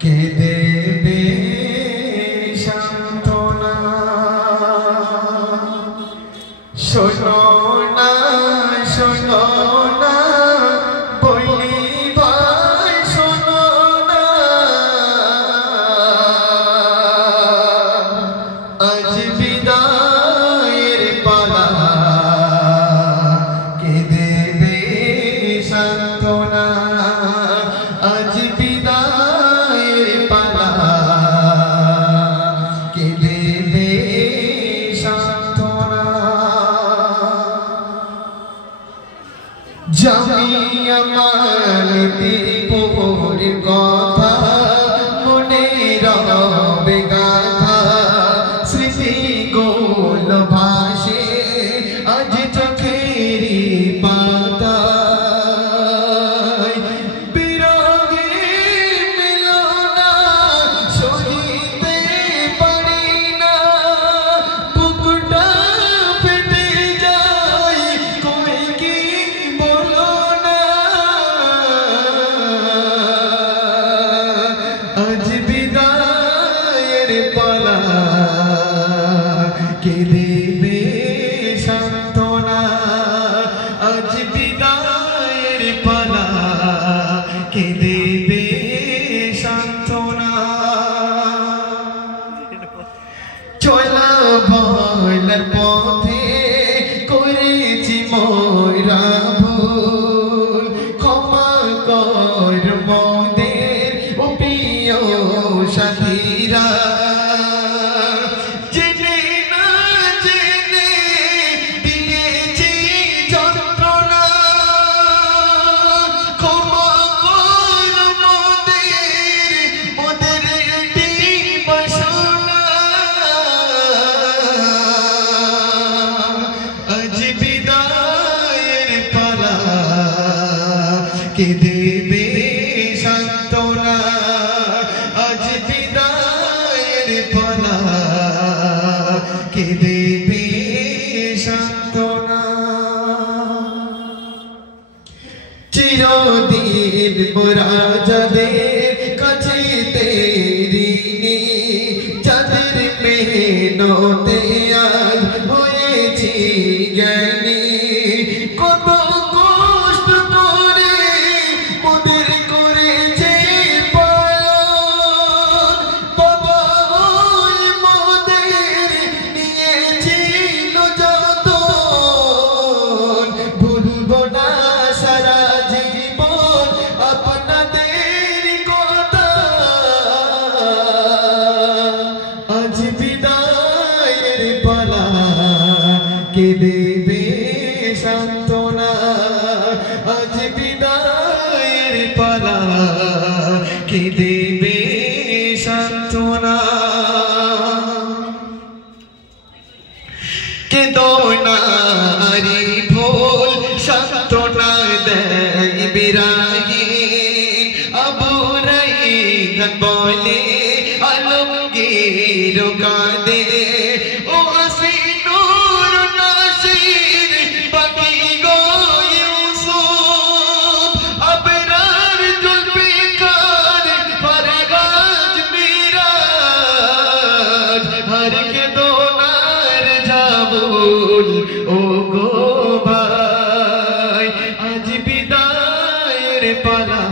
কে দেবে সান্ত্বনা শোনো না শোনো না বলি ভাই শোনো না আজ বিদায়ের পালা কে দেবে সান্ত্বনা আজ বিদায়ের পালা কে দেবে সান্ত্বনা জানি আমার দীপর কথা মনে রবে গাথা স্মৃতি গোল ভাসে আজ চোখের পাতা আজ বিদায়ের পালা কে দেবে সান্ত্বনা আজ বিদায়ের পালা কে দেবে সান্ত্বনা চলা বলার পথে করেছি মোরা ভুল ক্ষমা কর মোদের প্রিয় সাথীরা জেনে না জেনে দিয়েছি যন্ত্রণা ক্ষমা কর মোদের বাসনা আজ বিদায়ের পালা কে দেবে সান্ত্বনা আজ বিদায়ের পালা কে দেবে সান্ত্বনা চিরদিন মোরা যাদের কাছে ঋণী যাদের মেহনতে আজ হয়েছি জ্ঞানী কত কষ্ট করে মোদের করেছে বাবা ওই মোদের নিয়েছিল যত ভুলবো না সারা জীবন আপনাদের কথা আজ বিদায়ের পালা কে দেবে সান্ত্বনা আজ বিদায়ের পালা কে দেবে সান্ত্বনা কে দোনারি ভুল সান্ত্বনা দেয় বিরাগীন আবু রাইহান বলে আলমগীর কাঁদে ও আসিনুর নাসির বাকি গো ইউসুফ আবরার জুলফিকার ফরগাজ মিরাজ হর কে দোনার জাবুল ও গো ভাই আজ বিদায়ের পালা